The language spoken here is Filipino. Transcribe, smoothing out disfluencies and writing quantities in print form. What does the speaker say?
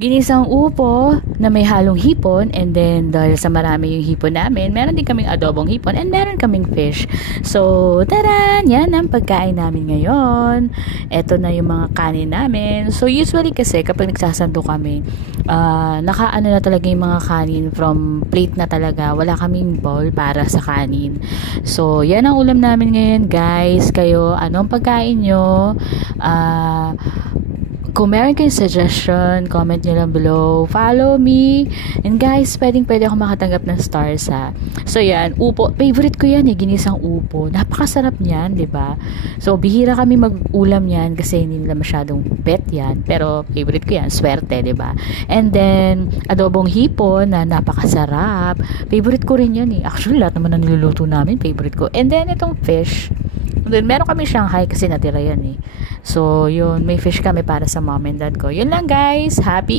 ginisang upo na may halong hipon, and then dahil sa marami yung hipon namin, meron din kaming adobong hipon and meron kaming fish. So, taran! Yan ang pagkain namin ngayon. Ito na yung mga kanin namin. So, usually kasi kapag nagsasando kami, nakaano na talaga yung mga kanin from plate na talaga. Wala kaming bowl para sa kanin. So, yan ang ulam namin ngayon, guys. Kayo, anong pagkain nyo? Kung meron kayong suggestion, comment nyo lang below. Follow me. And guys, pwede ako makatanggap ng stars ha. So yan, upo. Favorite ko yan ginisang upo. Napakasarap niyan, di ba? So bihira kami mag-ulam yan kasi hindi nila masyadong bet yan. Pero favorite ko yan, swerte, di ba? And then, adobong hipon na napakasarap. Favorite ko rin yan eh. Actually, lahat naman na niluluto namin, favorite ko. And then, itong fish. Then, meron kami Shanghai kasi natira yan eh. So, yun. May fish kami para sa mom and dad ko. Yun lang guys. Happy